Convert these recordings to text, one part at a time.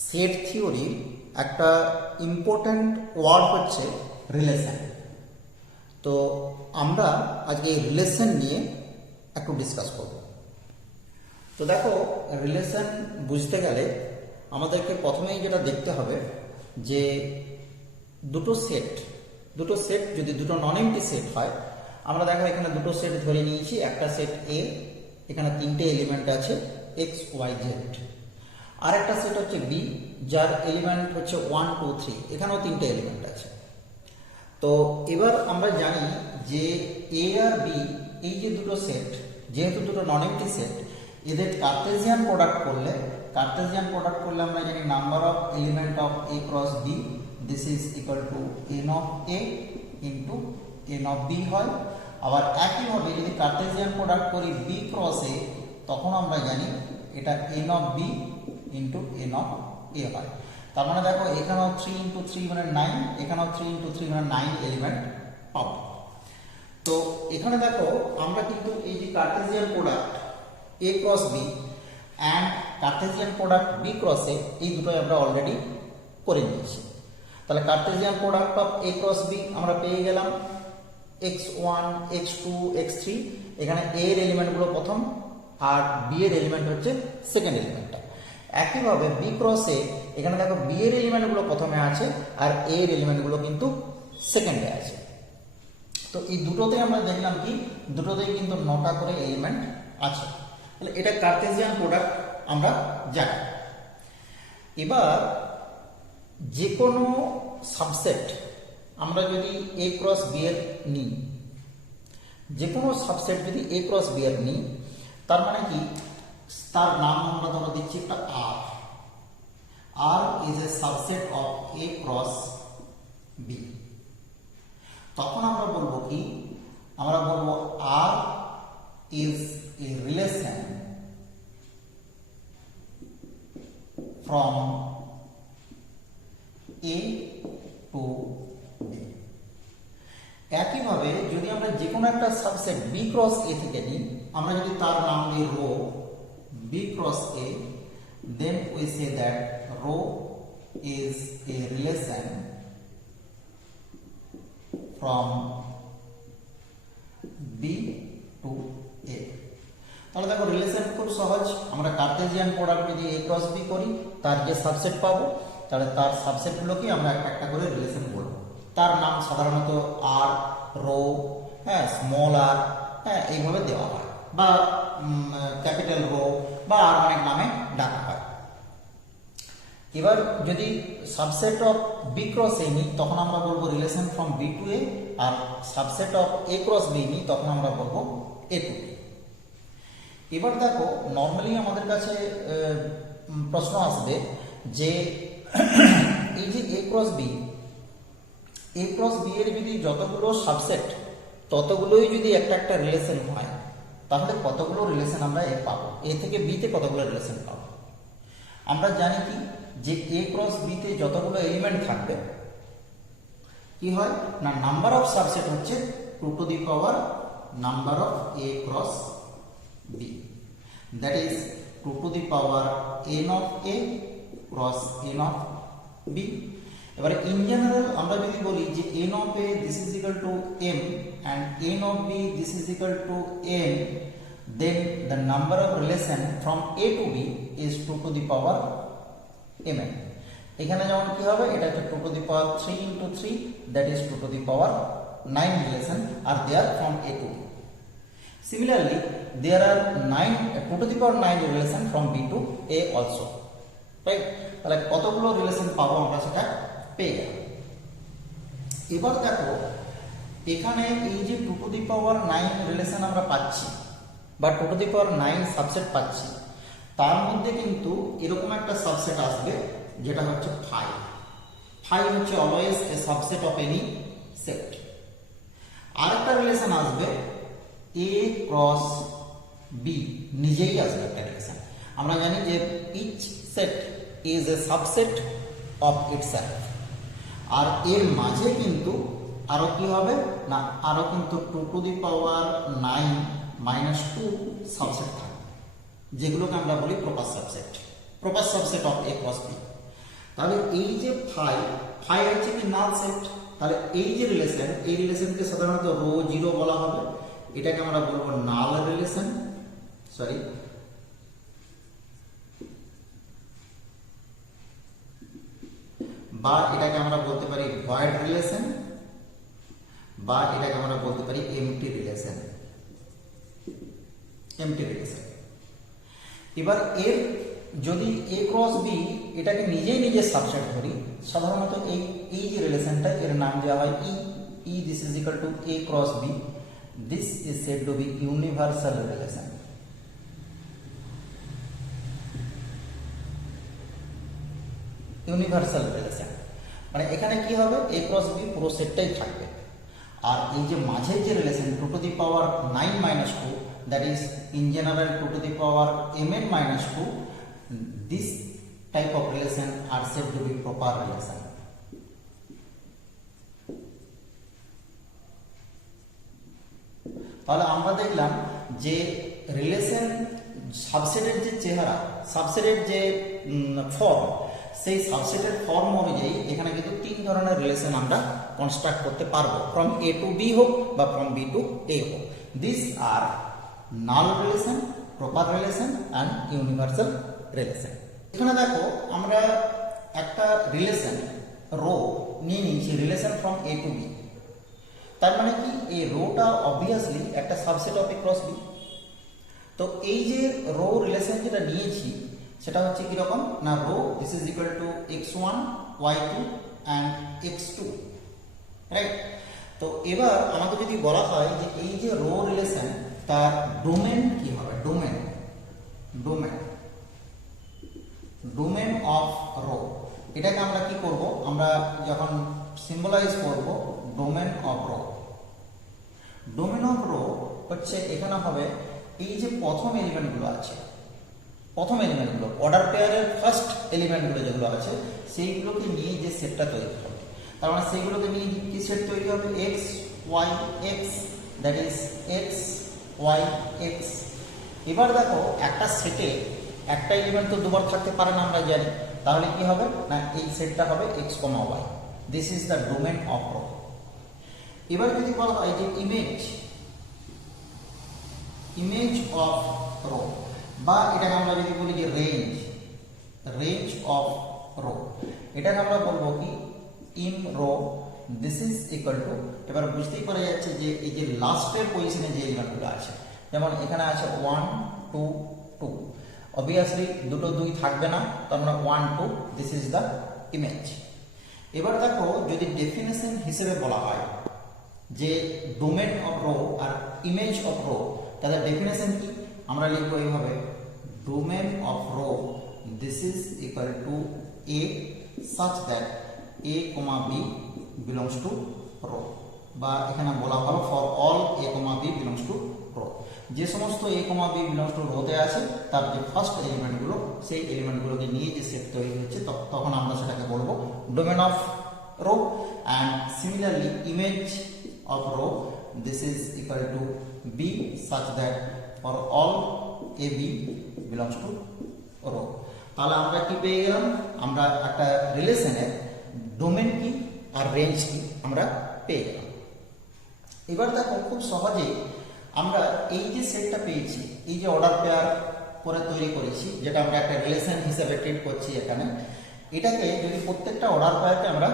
Set থিওরির একটা important word হচ্ছে রিলেশন। তো আমরা আজকে এই রিলেশন নিয়ে একটু ডিসকাস করব। তো দেখো, রিলেশন বুঝতে গেলে আমাদেরকে প্রথমেই যেটা দেখতে হবে যে দুটো সেট যদি দুটো নন এমটি সেট হয়, আমরা দেখো এখানে দুটো সেট ধরে নিয়েছি। একটা সেট এ, এখানে তিনটে এলিমেন্ট আছে এক্স ওয়াই জেড। আর একটা সেট হচ্ছে বি, যার এলিমেন্ট হচ্ছে 1 2 3, এখানেও তিনটে এলিমেন্ট আছে। তো এবার আমরা জানি যে এ আর বি এই যে দুটো সেট, যেহেতু দুটো নন এমটি সেট, এদের কার্টেসিয়ান প্রোডাক্ট করলে আমরা জানি number of element of A cross B, this is equal to n of A into n of B হয়। আবার একইভাবে যদি কার্টেসিয়ান প্রোডাক্ট করি বি ক্রস এ, তখন আমরা জানি এটা n of B into n of A হয়। তার মানে দেখো এখানেও 3 ইন্টু 3 মানে 9, এখানেও 3 ইন্টু 3 মানে 9 এলিমেন্ট পাবো। তো এখানে দেখো আমরা কিন্তু এই যে cartesian product A cross B and cartesian product B cross A, এই দুটোই আমরা অলরেডি করে নিয়েছি। তাহলে cartesian product of A cross B আমরা পেয়ে গেলাম x1 x2 x3। এখানে এ এর এলিমেন্টগুলো প্রথম আর বি এর এলিমেন্ট হচ্ছে সেকেন্ড এলিমেন্টটা। একইভাবে বি ক্রস এ, এখানে দেখো বি এর এলিমেন্টগুলো প্রথমে আছে আর এ এর এলিমেন্টগুলো কিন্তু সেকেন্ডে আছে। তো এই দুটোতে আমরা দেখলাম কি, দুটোতেই কিন্তু 9টা করে এলিমেন্ট আছে। তাহলে এটা কার্টেসিয়ান প্রোডাক্ট আমরা জানি। এবার যে কোনো সাবসেট আমরা যদি এ ক্রস বি এর নিই, যে কোনো সাবসেট যদি এ ক্রস বি এর নিই, তার মানে কি, তার নাম আমরা ধরো দিচ্ছি একটা R. R is a subset of A cross B. তখন আমরা বলবো কি, আমরা বলবো R is a relation from A to B. একইভাবে যদি আমরা যে কোনো একটা সাবসেট বি ক্রস এ থেকে নিই, আমরা যদি তার নাম দিই rho B cross A, then we say that rho is a relation from B to A. তাহলে দেখো রিলেশন খুব সহজ। আমরা কার্টেসিয়ান প্রোডাক্ট যদি এ ক্রস বি করি, তার যে সাবসেট পাবো, তাহলে তার সাবসেটগুলোকে আমরা একটা একটা করে রিলেশন বলবো। তার নাম সাধারণত আর, রো, হ্যাঁ, স্মল আর, হ্যাঁ, এইভাবে দেওয়া হয়, বা ক্যাপিটাল রো বা আর অনেক নামে ডাকা হয়। এবার যদি subset of B cross A নিই, তখন আমরা বলবো relation from B to A, আর subset of A cross B নিই, তখন আমরা বলবো এ টু বি। এবার দেখো নর্মালি আমাদের কাছে প্রশ্ন আসবে যে এই যে এ ক্রস বি এর যদি যতগুলো সাবসেট, ততগুলোই যদি একটা একটা রিলেশন হয়, তাহলে কতগুলো রিলেশন আমরা এ পাবো, এ থেকে বিতে কতগুলো রিলেশন পাবো। আমরা জানি কি, যে এ ক্রস বিতে যতগুলো এলিমেন্ট থাকবে, কি হয় না, নাম্বার অফ সাবসেট হচ্ছে 2 to the power number of A cross B, that is 2 to the power N of A cross N of B. এবারে ইন জেনারেল আমরা যদি বলি যে N of A this is equal to M and N of B this is equal to N, then the number of relation from a to b is 2 to the power mn. এখানে যেমন কি হবে, এটা হচ্ছে 2 to the power 3 into 3, that is 2 to the power 9 relation are there from a to b. Similarly, there are 2 to the power 9 relation from b to a also, right? তাহলে কতগুলো relation পাবো আমরা সেটা পেয়ে গেলাম। এবার দেখো এখানে এই যে 2 to the power 9 রিলেশন আমরা পাচ্ছি বা 2 to the power 9 সাবসেট পাচ্ছি, তার মধ্যে কিন্তু এরকম একটা সাবসেট আসবে যেটা হচ্ছে 5 হচ্ছে always a subset of any set. আরেকটা রিলেশন আসবে এ ক্রস বি, নিজেই আসবে একটা রিলেশন। আমরা জানি যে each set is a subset of itself. আর এর মাঝে কিন্তু আরো কি হবে না, আরো কিন্তু 2 to the power 9 minus 2 subset থাকবে, যেগুলোকে আমরা বলি proper subset of A cross B. তাহলে এই যে ফাই ফাই হচ্ছে কি নাল সেট, তাহলে এই যে রিলেশন, এই রিলেশনকে সাধারণত রো জিরো বলা হবে, এটাকে আমরা বলবো নাল রিলেশন, সরি বা এটাকে আমরা বলতে পারি ভয়েড রিলেশন, বা এটাকে আমরা বলতে পারি এমটি রিলেশন, এমটি রিলেশন। এবার এর যদি এ ক্রস বি এটাকে নিজেই নিজে সাবসেট করি, সাধারণত এই যে রিলেশনটা এর নাম দেওয়া হয় E this is equal to A cross B, this is said to be universal relation. Universal relation মানে এখানে কি হবে, এ ক্রস বি পুরো সেটটাই থাকবে, আর এই যে মাঝের যে relation 2 to the power 9 minus 2, that is in general 2 to the power mn minus 2, this type of relation are said to be proper relation. তাহলে আমরা দেখলাম যে রিলেশন সাবসেটের যে চেহারা, সাবসেটের যে ফর্ম, সেই সাবসেটের ফর্ম অনুযায়ী এখানে কিন্তু তিন ধরনের রিলেশন আমরা কনস্ট্রাক্ট করতে পারবো, ফ্রম এ টু বি হোক বা ফ্রম বি টু এ হোক। This are null relation, proper relation and universal relation. এখানে দেখো আমরা একটা রিলেশন রো নিয়ে নিয়েছি, relation from A to B, তার মানে কি এই রোটা অবভিয়াসলি একটা subset of A cross B. তো এই যে রো রিলেশন যেটা নিয়েছি সেটা হচ্ছে কিরকম না, rho this is equal to x1 y2 and x2, right. তো এবার আমাকে যদি বলা হয় যে এই যে রো রিলেশন তার ডোমেন কি হবে, domain domain domain of rho, এটাকে আমরা কি করব, আমরা যখন সিম্বলাইজ করব domain of rho, domain of rho হচ্ছে এখানে হবে এই যে প্রথম এলিমেন্টগুলো আছে, প্রথম এলিমেন্টগুলো অর্ডার পেয়ারের ফার্স্ট এলিমেন্টগুলো যেগুলো আছে সেইগুলোকে নিয়ে যে সেটটা তৈরি হবে, তার মানে সেইগুলোকে নিয়ে কি সেট তৈরি হবে, X Y X, that is X Y X. এবার দেখো একটা সেটে একটা এলিমেন্ট তো দুবার থাকতে পারে না আমরা জানি, তাহলে কি হবে না এই সেটটা হবে X comma Y, this is the domain of rho. এবার যদি বলা হয় যে ইমেজ, ইমেজ অফ রো, বা এটাকে আমরা যদি বলি যে রেঞ্জ, রেঞ্জ অফ রো, এটাকে আমরা বলবো কি in row, this is equal two, এবার বুঝতেই পারা যাচ্ছে যে এই যে লাস্টের পজিশনে যে এলিমেন্টগুলো আছে, যেমন এখানে আছে 1 2 2, অবভিয়াসলি দুটো 2 থাকবে না, তো আমরা 1 2, দিস ইজ দ্য ইমেজ। এবার দেখো যদি ডেফিনেশন হিসেবে বলা হয় যে ডোমেন অফ রো আর ইমেজ অফ রো, তাদের ডেফিনেশন কি, আমরা লিখবো এইভাবে, domain of rho this is equal to A such that A comma B belongs to rho, বা এখানে বলা হলো for all A comma B belongs to rho, যে সমস্ত A comma B belongs to রোতে আছে তার যে ফার্স্ট এলিমেন্টগুলো সেই এলিমেন্টগুলোকে নিয়ে যে সেট তৈরি হচ্ছে তখন আমরা সেটাকে বলবো domain of rho. And similarly image of row this is equal to b such that for all ab belongs to row। তাহলে আমরা কি পেয়ে গেলাম, আমরা একটা রিলেশনের ডোমেন কি আর রেঞ্জ কি আমরা পেয়ে গেলাম। এবার দেখো খুব সহজে আমরা এই যে সেটটা পেয়েছি, এই যে অর্ডার পেয়ার করে তৈরি করেছি, যেটা আমরা একটা রিলেশন হিসেবে ট্রিট করছি এখানে, এটাকে যদি প্রত্যেকটা অর্ডার পেয়ারকে আমরা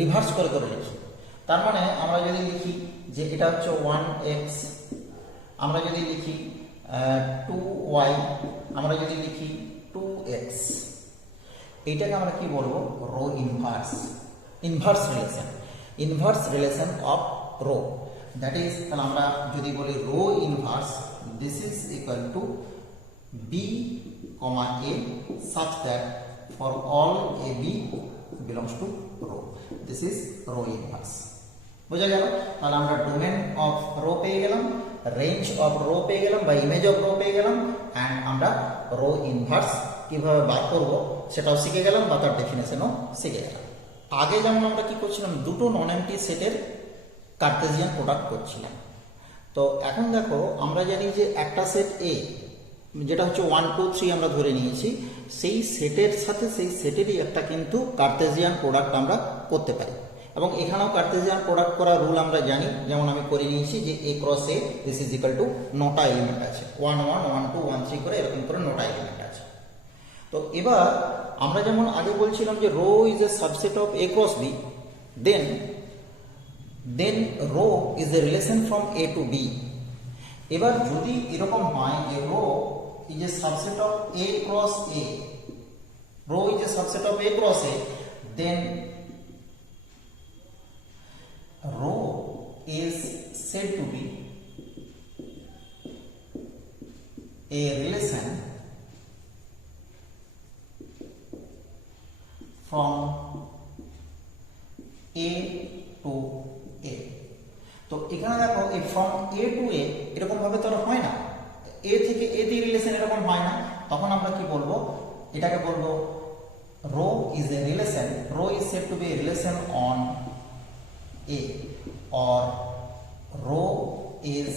রিভার্স করে করে লিখি, তার মানে আমরা যদি লিখি যে এটা হচ্ছে 1x, আমরা যদি লিখি 2y, আমরা যদি লিখি 2x, এইটাকে আমরা কি বলবো, rho inverse, inverse relation, inverse relation of rho, that is, তাহলে আমরা যদি বলি rho inverse this is equal to B comma A such that for all A B belongs to rho, this is rho inverse. বোঝা গেল, তাহলে আমরা domain of rho পেয়ে গেলাম, রেঞ্জ অফ রো পেয়ে গেলাম বা ইমেজ অফ রো পেয়ে গেলাম, অ্যান্ড আমরা রো ইনভার্স কিভাবে বার করব সেটাও শিখে গেলাম বা তার ডেফিনেশনও শিখে গেলাম। আগে যেমন আমরা কি করছিলাম, দুটো নন এমটি সেটের কার্টেসিয়ান প্রোডাক্ট করছিলাম, তো এখন দেখো আমরা জানি যে একটা সেট এ যেটা হচ্ছে 1 2 3 আমরা ধরে নিয়েছি, সেই সেটের সাথে সেই সেটেরই একটা কিন্তু কার্তেজিয়ান প্রোডাক্ট আমরা করতে পারি। এবং এখানেও কার্তেজিয়ান প্রোডাক্ট করার রুল আমরা জানি, যেমন আমি করে নিয়েছি যে a cross a this is equal to 9টা এলিমেন্ট আছে, 1 1 1 2 1 3 করে এরকম করে 9টা এলিমেন্ট আছে। তো এবার আমরা যেমন আগে বলছিলাম যে rho is a subset of a cross b, then rho is a relation from a to b। এবার যদি এরকম হয় যে rho is a subset of A cross A, rho is a subset of A cross A, then rho is said to be a relation from A to A। তো এখানে দেখো এই from A to A এরকম ভাবে তো হয় না, এ থেকে এ তে রিলেশন এরকম হয় না। তখন আমরা কি বলবো, এটাকে বলবো rho is a relation, rho is said to be a relation on A, or rho is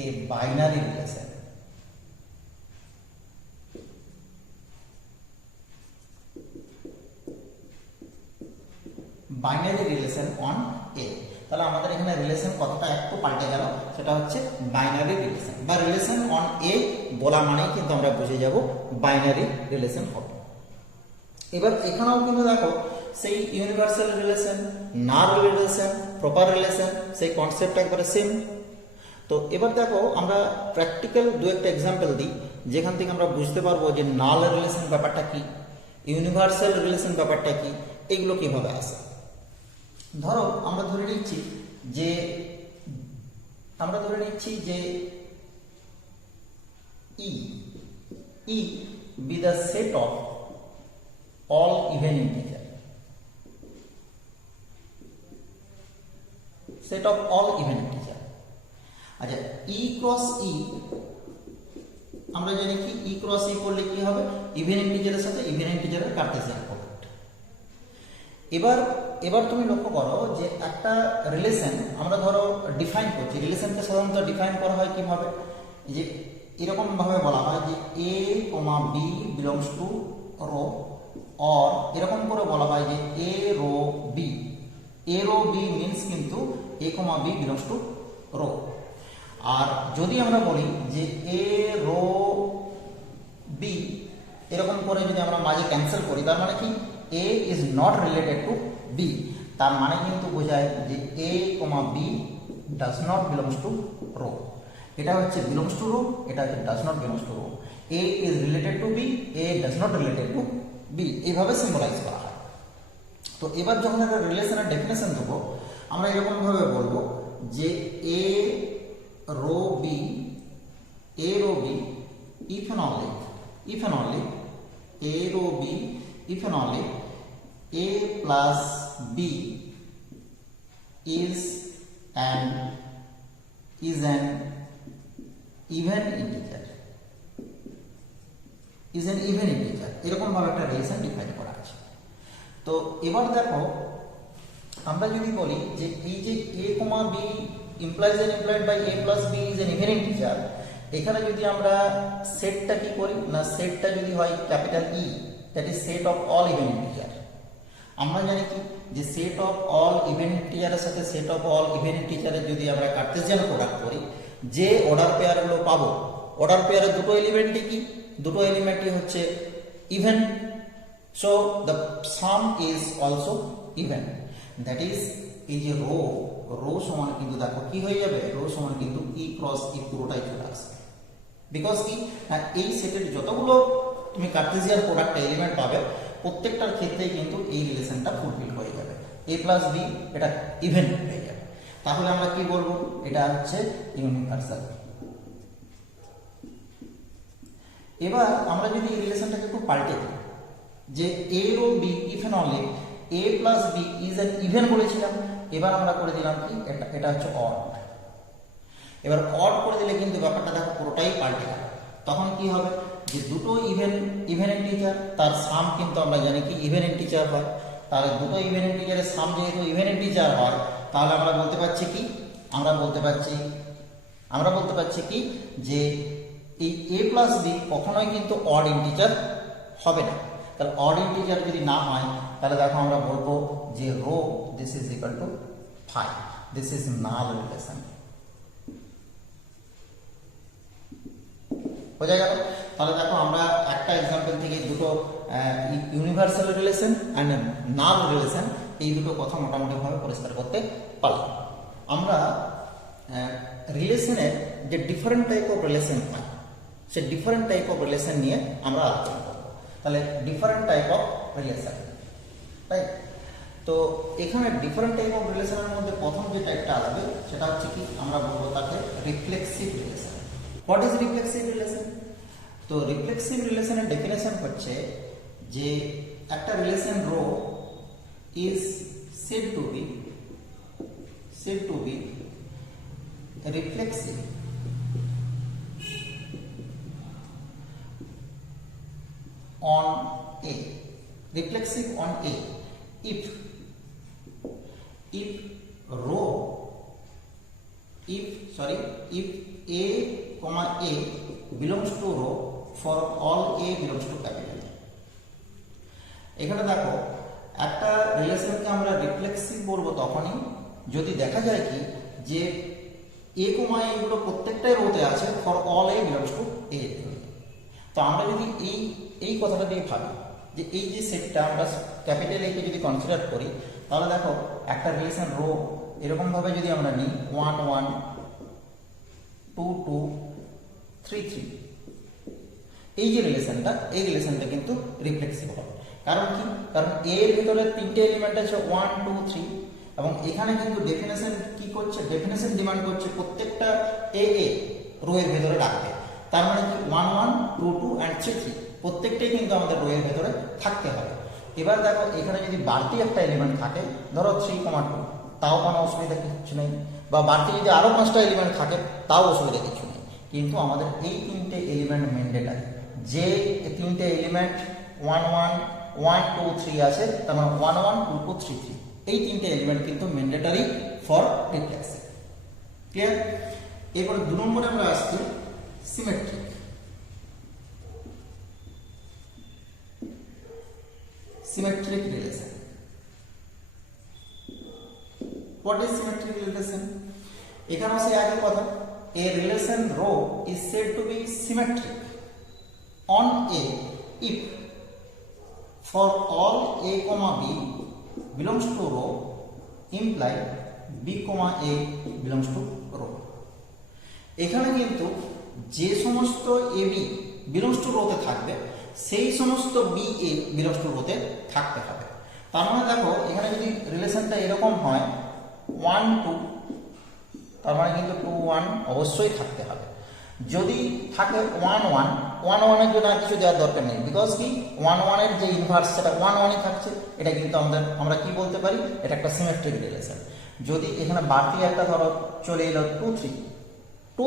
a binary relation. Binary relation on A. তাহলে আমাদের এখানে রিলেশন কথাটা একটু পাল্টে গেল, সেটা হচ্ছে বাইনারি রিলেশন বা রিলেশন অন এ বলা মানেই কিন্তু আমরা বুঝে যাব বাইনারি রিলেশন হবে। এবার এখানেও কিন্তু দেখো সেই ইউনিভার্সাল রিলেশন, নাল রিলেশন, প্রপার রিলেশন, সেই কনসেপ্ট একবারে সেম। তো এবার দেখো আমরা প্র্যাকটিক্যাল দু একটা এক্সাম্পল দিই, যেখান থেকে আমরা বুঝতে পারবো যে নাল রিলেশন ব্যাপারটা কি, ইউনিভার্সাল রিলেশন ব্যাপারটা কি, এগুলো কিভাবে আসে। ধরো আমরা ধরে নিচ্ছি যে E be the set of all even integer, set of all even integer। আচ্ছা E cross E আমরা জানি কি E cross E করলে কি হবে, ইভেন ইন্টিজারের সাথে ইভেন ইন্টিজারের কার্টেসিয়ান প্রোডাক্ট। এবার তুমি লক্ষ্য করো যে একটা রিলেশন আমরা ধরো ডিফাইন করছি, রিলেশনকে সাধারণত ডিফাইন করা হয় কিভাবে, যে এরকম ভাবে বলা হয় যে a, b belongs to rho, or এরকম করে বলা হয় যে a rho b, a rho b means কিন্তু a, b belongs to rho. আর যদি আমরা বলি যে a রো b এরকম করে যদি আমরা মাঝে ক্যান্সেল করি, তার মানে কি a is not related to b, তার মানে কিন্তু বোঝায় যে a, b does not belongs to rho. এটা হচ্ছে belongs to রো, এটা হচ্ছে does not belongs to rho. a is related to b, a does not related to b, এইভাবে সিম্বলাইজ করা হয়। তো এবার যখন একটা রিলেশনের ডেফিনেশন দেবো, আমরা এরকম ভাবে বলবো যে a rho b if and only a rho b if and only a plus b is an even integer, এরকম ভাবে একটা রিলেশন ডিফাইন করা আছে। তো এবার দেখো আমরা যদি বলি যে এই যে a, b implies and implied by a plus b is an even integer, এখানে যদি আমরা সেটটা কি করি না, সেটটা যদি হয় capital E, that is set of all even integer. আমরা জানি কি যে সেট অফ অল ইভেন ইন্টিজারের সাথে সেট অফ অল ইভেন ইন্টিজারের যদি আমরা কার্টেসিয়ান প্রোডাক্ট করি, যে অর্ডার পেয়ারগুলো পাবো, অর্ডার পেয়ারের দুটো এলিমেন্টই কি, দুটো এলিমেন্টই হচ্ছে even, so the some is also even. That is এই যে রো সমান কিন্তু দেখো কি হয়ে যাবে, রো সমান কিন্তু E ক্রস E পুরোটাই চলে আসবে। বিকজ কি না, এই সেটের যতগুলো তুমি কার্টেসিয়ান প্রোডাক্ট এলিমেন্ট পাবে, প্রত্যেকটার ক্ষেত্রেই কিন্তু এই রিলেশনটা ফুলফিল হয়ে যাবে, a প্লাস বি এটা ইভেন হয়ে যাবে। তাহলে আমরা কি বলবো, এটা হচ্ছে ইউনিভার্সাল। এবার আমরা যদি এই রিলেশনটাকে একটু পাল্টে দিই, যে a rho b if and only a plus b is an even বলেছিলাম, এবার আমরা করে দিলাম কি এটা হচ্ছে অড। এবার অড করে দিলে কিন্তু ব্যাপারটা দেখো পুরোটাই পাল্টে গেল। তখন কি হবে, যে দুটো ইভেন ইন্টিজার তার সাম কিন্তু আমরা জানি কি ইভেন ইন্টিজার হয়, তাহলে দুটো ইভেন ইন্টিজারের সাম যেহেতু ইভেন ইন্টিজার হয়, তাহলে আমরা বলতে পারছি কি যে এই a প্লাস বি কখনোই কিন্তু অড ইন্টিজার হবে না। তাহলে অড ইন্টিজার যদি না হয় তাহলে দেখো আমরা বলবো যে rho this is equal to 5, this is null relation. বোঝা গেল? তাহলে দেখো আমরা একটা এক্সাম্পল থেকে দুটো universal relation and null relation এই দুটো কথা মোটামুটিভাবে পরিষ্কার করতে পারলাম। আমরা রিলেশনের যে ডিফারেন্ট টাইপ অফ রিলেশন হয় সে ডিফারেন্ট টাইপ অফ রিলেশন নিয়ে আমরা আলোচনা করব। তাহলে different type of relation, right? তো এখানে ডিফারেন্ট টাইপ অফ রিলেশনের মধ্যে প্রথম যে টাইপটা আসবে সেটা হচ্ছে কি আমরা বলবো তাকে reflexive relation. What is reflexive relation? তো রিফ্লেক্সিভ রিলেশনের ডেফিনেশন হচ্ছে যে একটা relation rho is said to be reflexive on A if A comma A belongs to row for all A belongs to capital A। এখানে দেখো একটা রিলেশনকে আমরা reflexive বলবো তখনই যদি দেখা যায় কি যে এ কমা এগুলো প্রত্যেকটাই রোতে আছে for all A belongs to A. তো আমরা যদি এই কথাটা দিয়ে ভাবি যে এই যে সেটটা আমরা ক্যাপিটাল এ কে যদি কনসিডার করি তাহলে দেখো একটা রিলেশন রো এরকম ভাবে যদি আমরা নিই 1 1 2 2 3 3, এই যে রিলেশনটা এই রিলেশনটা কিন্তু রিফ্লেক্সিভ হবে। কারণ কি? কারণ এ এর ভিতরে তিনটে এলিমেন্ট আছে 1 2 3 এবং এখানে কিন্তু ডেফিনেশন কি করছে? ডেফিনেশন ডিমান্ড করছে প্রত্যেকটা এ রো এর ভিতরে রাখবে। তার মানে কি 1 1 2 2 এন্ড 3 3 প্রত্যেকটাই কিন্তু আমাদের রো এর ভিতরে থাকতে হবে। এবার দেখো এখানে যদি বাড়তি একটা এলিমেন্ট থাকে ধরো 3 2 তাও কোনো অসুবিধা কিছু নেই, বা বাড়তি যদি আরো 5টা এলিমেন্ট থাকে তাও অসুবিধা কিছু নেই। কিন্তু আমাদের এই তিনটে এলিমেন্ট ম্যান্ডেটরি, যে তিনটে এলিমেন্ট 1 1 1 2 3 আছে তার মানে 1 1 2 2 3 3 এই তিনটে এলিমেন্ট কিন্তু ম্যান্ডেটরি ফর রিফ্লেক্সিভ। ক্লিয়ার? এরপর 2 নম্বরে আমরা আসছি symmetric. Symmetric relation. What is symmetric relation? এখানে আছে আগের কথা, a relation row is said to be symmetric on A if for all A comma B belongs to row imply B comma A belongs to row। এখানে কিন্তু যে সমস্ত AB belongs to row তে থাকবে সেই সমস্ত BA belongs to row তে থাকতে হবে। তার মানে দেখো এখানে যদি রিলেশনটা এরকম হয় 1 2 তার মানে কিন্তু 2 1 অবশ্যই থাকতে হবে। যদি থাকে 1 1 1 1 এর জন্য আর কিছু দেওয়ার দরকার নেই, বিকজ কি 1 1 এর যে ইনভার্স সেটা 1 1 ই থাকছে। এটা কিন্তু আমরা কি বলতে পারি? এটা একটা সিমেট্রিক রিলেশন। যদি এখানে বাড়তি একটা ধরো চলে এলো 2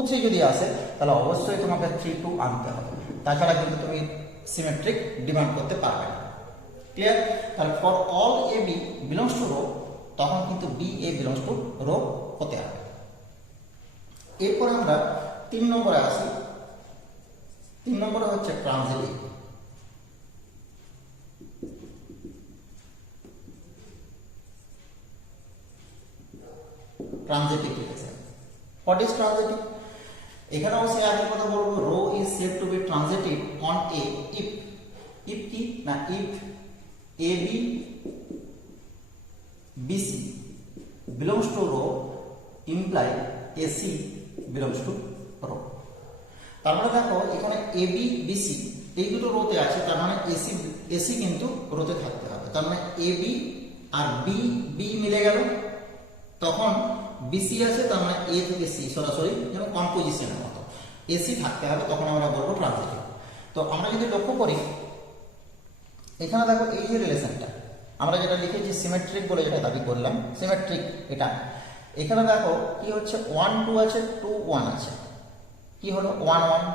3 যদি আসে তাহলে অবশ্যই তোমাকে 3 2 আনতে হবে, তাছাড়া কিন্তু তুমি সিমেট্রিক ডিমান্ড করতে পারবে না। ক্লিয়ার? তাহলে for all A B belongs to rho তখন কিন্তু B A belongs to rho হতে হবে। এরপর আমরা 3 নম্বরে আসি। 3 নম্বরে হচ্ছে transitive. Transitive relation. What is transitive? এখানে অবশ্যই আগে কথা বলবো rho is said to be transitive on A if কি না if A B BC belongs to row imply AC belongs to row। তার মানে দেখো এখানে AB BC এই দুটো রোতে আছে, তার মানে AC কিন্তু রোতে থাকতে হবে। তার মানে AB আর B মিলে গেল, তখন BC আছে, তার মানে A থেকে C সরাসরি যেমন কম্পোজিশনের মতো AC থাকতে হবে, তখন আমরা বলবো ট্রানজিটিভ। তো আমরা যদি লক্ষ্য করি এখানে দেখো এই যে রিলেশনটা আমরা যেটা লিখেছি সিমেট্রিক বলে যেটা দাবি করলাম সিমেট্রিক, এটা এখানে দেখো কি হচ্ছে 1 2 আছে 2 1 আছে, কি হলো 1 1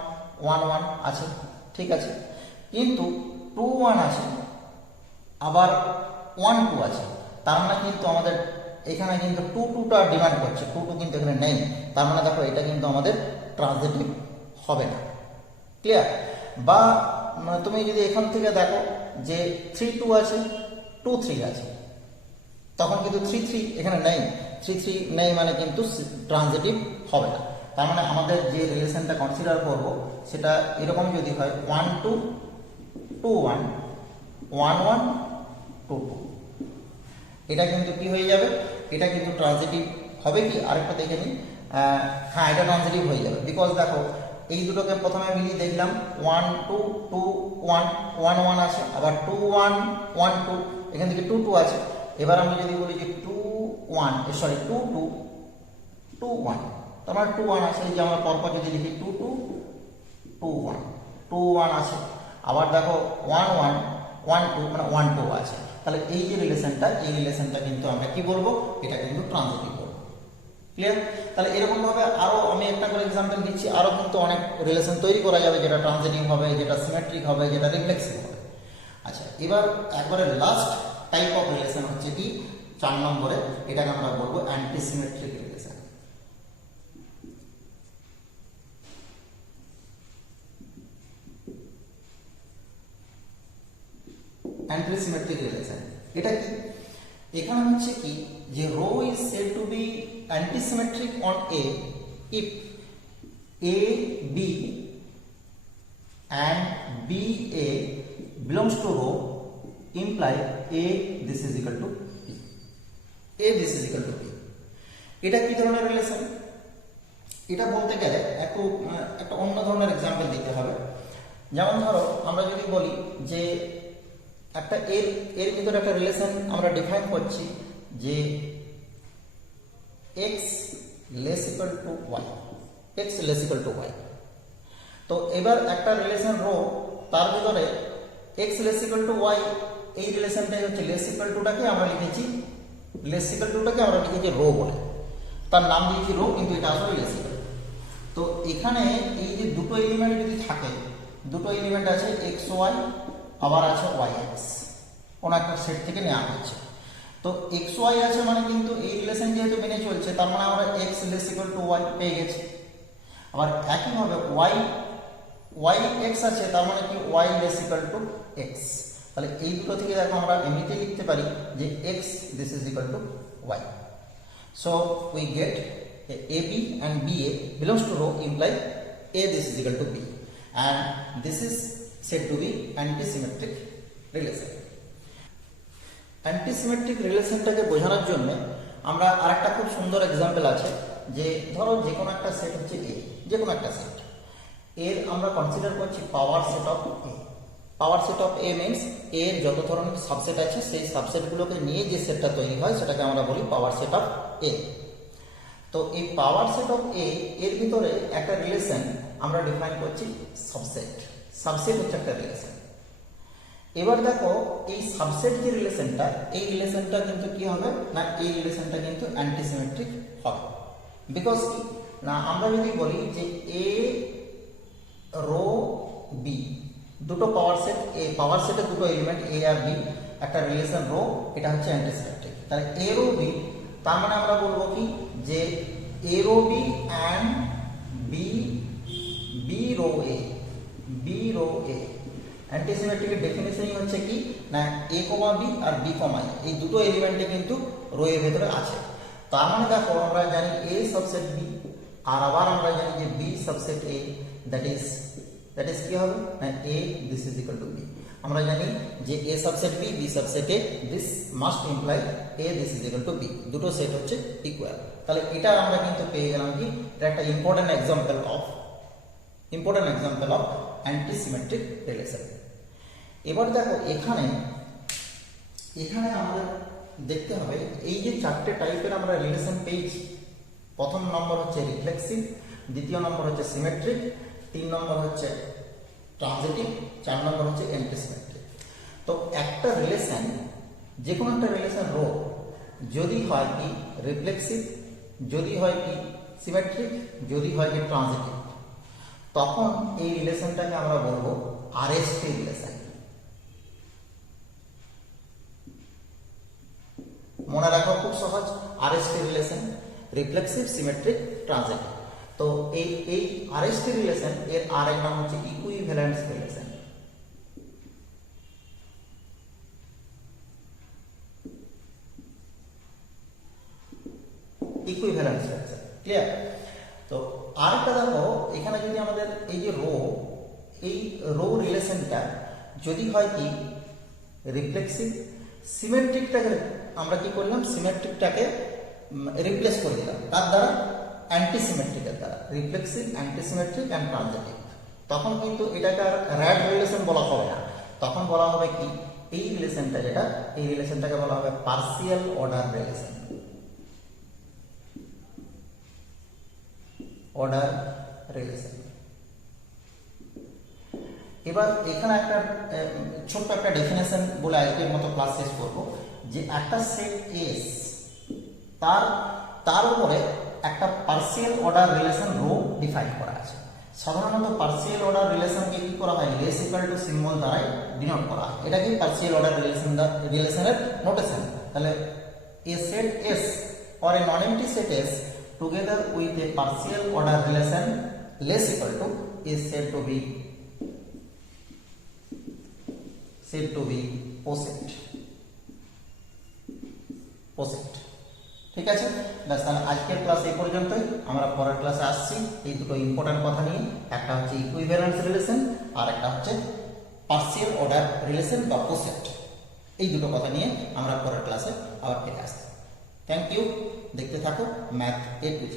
1 1 আছে, ঠিক আছে, কিন্তু 2 1 আছে আবার 1 2 আছে, তার মানে কিন্তু আমাদের এখানে কিন্তু 2 2টা ডিমান্ড করছে, 2 2 কিন্তু এখানে নেই, তার মানে দেখো এটা কিন্তু আমাদের ট্রানজিটিভ হবে না। ক্লিয়ার? বা তুমি যদি এখান থেকে দেখো যে 3 2 আছে, 2 3 আছে, তখন কিন্তু 3 3 এখানে নেই, 3 3 নেই মানে কিন্তু ট্রানজিটিভ হবে না। তার মানে আমাদের যে রিলেশনটা কনসিডার করব সেটা এরকম যদি হয় 1 2 2 1 1 1 2 2, এটা কিন্তু কি হয়ে যাবে, এটা কিন্তু ট্রানজিটিভ হবে কি? আরেকটা দেখে নিই। হ্যাঁ, এটা ট্রানজিটিভ হয়ে যাবে, বিকজ দেখো এই দুটোকে প্রথমে মিলিয়ে দেখলাম 1 2 2 1 1 1 আছে, আবার 2 1 1 2, এখান থেকে 2 2 আছে। এবার আমি যদি বলি যে 2 1 সরি 2 2 2 1, তার মানে 2 1 আছে, এই যে আমরা পরপর যদি লিখি 2 2 2 1 2 1 আছে, আবার দেখো 1 1 1 2 মানে 1 2 আছে। তাহলে এই যে রিলেশনটা, এই রিলেশনটা কিন্তু আমরা কি বলবো, এটা কিন্তু ট্রানজিটিভ বলবো। ক্লিয়ার? তাহলে এরকম ভাবে আরো আমি একটা করে एग्जांपल দিচ্ছি, আরো কিন্তু অনেক রিলেশন তৈরি করা যাবে, যেটা ট্রানজিটিভ হবে, যেটা সিমেট্রিক হবে, যেটা রিফ্লেক্সিভ হবে। আচ্ছা, এবার একবারে লাস্ট টাইপ অফ রিলেশন হচ্ছে কি 4 নম্বরে, এটাকে আমরা বলবো অ্যান্টিসিমেট্রিক রিলেশন। অ্যান্টিসিমেট্রিক রিলেশন এটা কি? এখানে হচ্ছে কি যে rho is said to be antisymmetric on A if A B and BA belongs to row imply A this is equal to B. A this is equal to B. এটা কি ধরনের relation? এটা বলতে গেলে একটা অন্য ধরনের एग्जांपल দিতে হবে। যেমন ধরো আমরা যদি বলি যে একটা এর ভিতরে একটা রিলেশন আমরা ডিফাইন করছি যে x less equal to y, x less equal to y। তো এবার একটা রিলেশন রো, তার ভিতরে x less equal to y, এই রিলেশনটাই হচ্ছে লেস ইকুয়াল টুটাকে আমরা লিখেছি রো বলে, তার নাম দিয়েছি রো, কিন্তু এটা আসলে লেস ইকুয়াল। তো এখানে এই যে দুটো এলিমেন্ট যদি থাকে, দুটো এলিমেন্ট আছে x y, আবার আছে y x, কোন একটা সেট থেকে নেওয়া হচ্ছে। তো x y আছে মানে কিন্তু এই রিলেশন যেহেতু মেনে চলছে, তার মানে আমরা x less equal to y পেয়ে গেছি। আবার একইভাবে y x আছে, তার মানে কি y less equal to x। তাহলে এই দুটো থেকে দেখো আমরা এমনিতে লিখতে পারি যে x this is equal to y. So we get AB and BA belongs to row imply A this is equal to B, and this is said to be antisymmetric relation. Antisymmetric রিলেশনটাকে বোঝানোর জন্য আমরা আরেকটা খুব সুন্দর example আছে, যে ধরো যে কোনো একটা সেট হচ্ছে এ, যে কোনো একটা সেট এর আমরা কনসিডার করছি power set of A. Power set of a means এর যত ধরনের সাবসেট আছে সেই সাবসেটগুলোকে নিয়ে যে সেটটা তৈরি হয় সেটাকে আমরা বলি পাওয়ার সেট অফ এ। তো এই পাওয়ার সেট অফ এ এর ভিতরে একটা রিলেশন আমরা ডিফাইন করছি সাবসেট। সাবসেট হচ্ছে একটা রিলেশন। এবার দেখো এই সাবসেট যে রিলেশনটা, এই রিলেশনটা কিন্তু কি হবে না, এই রিলেশনটা কিন্তু অ্যান্টিসিমেট্রিক হবে। বিকজ কি না, আমরা যদি বলি যে এ রো বি, দুটো পাওয়ার সেট, এই পাওয়ার সেটের দুটো এলিমেন্ট এ আর বি, একটা রিলেশন রো, এটা হচ্ছে অ্যান্টিসিমেট্রিক। তাহলে এ রো বি, তার মানে আমরা বলবো কি যে A rho B and B rho A, B rho A. অ্যান্টিসিমেট্রিকের ডেফিনেশনই হচ্ছে কি না এ কমা বি আর বি কমা এ, এই দুটো এলিমেন্টে কিন্তু রো এর ভেতরে আছে। তার মানে দেখো আমরা জানি এ সাবসেট বি, আর আবার আমরা জানি যে B subset A, that is কি হবে না A this is equal to B. আমরা জানি যে A subset B, B subset A, this must imply A this is equal to B, দুটো সেট হচ্ছে ইকুয়াল। তাহলে এটা আমরা কিন্তু পেয়ে গেলাম কি, এটা একটা important example of antisymmetric relation. এবার দেখো এখানে আমাদের দেখতে হবে এই যে চারটে টাইপের আমরা রিলেশন পেয়েছি। প্রথম নম্বর হচ্ছে রিফ্লেক্সিভ, দ্বিতীয় নম্বর হচ্ছে সিমেট্রিক, 3 নম্বর হচ্ছে ট্রানজিটিভ, 4 নম্বর হচ্ছে অ্যান্টিসিমেট্রিক। তো একটা রিলেশন, যে কোনো একটা রিলেশন রো যদি হয় কি রিফ্লেক্সিভ, যদি হয় কি সিমেট্রিক, যদি হয় কি ট্রানজিটিভ, তখন এই রিলেশনটাকে আমরা বলবো আরএসটি রিলেশন। মনে রাখো খুব সহজ, RST relation reflexive, symmetric, transitive. তো এই আরএসটি রিলেশন এর আরেক নাম হচ্ছে equivalence relation. Equivalence relation clear. তো আরেকটা দেখো, এখানে যদি আমাদের এই যে এই রো রিলেশনটা যদি হয় কি রিফ্লেক্সিভ, সিমেট্রিকটাকে আমরা কি করলাম, সিমেট্রিকটাকে রিপ্লেস করে দিলাম তার দ্বারা অ্যান্টিসিমেট্রিকের দ্বারা, রিফ্লেক্সিভ, অ্যান্টিসিমেট্রিক অ্যান্ড ট্রানজিটিভ। তখন কিন্তু এটাকে আর র্যাড রিলেশন বলা হবে না, তখন বলা হবে কি এই রিলেশনটা যেটা, এই রিলেশনটাকে বলা হবে partial order relation. Order relation. এবার এখানে একটা ছোট্ট একটা ডেফিনেশন বলে আজকের মতো ক্লাস শেষ করবো, যে একটা সেট এস তার উপরে একটা partial order relation rho define করা আছে। সাধারণত পার্সিয়াল অর্ডার রিলেশনকে কি করা হয়, লেস ইকুয়াল টু সিম্বল দ্বারাই ডিনোট করা হয়। এটাকে পার্সিয়াল অর্ডার রিলেশনের নোটেশন। তাহলে A set S or a non-empty set S together with a partial order relation less equal to is said to be posset. ঠিক আছে, ব্যাস। তাহলে আজকের ক্লাস এই পর্যন্তই, আমরা পরের ক্লাসে আসছি এই দুটো ইম্পর্টেন্ট কথা নিয়ে। একটা হচ্ছে ইকুইভ্যালেন্স রিলেশন আর একটা হচ্ছে পার্সিয়াল অর্ডার রিলেশন বা পোসেট। এই দুটো কথা নিয়ে আমরা পরের ক্লাসে আবার ফিরে আসছি। থ্যাংক ইউ, দেখতে থাকো ম্যাথ A to Z।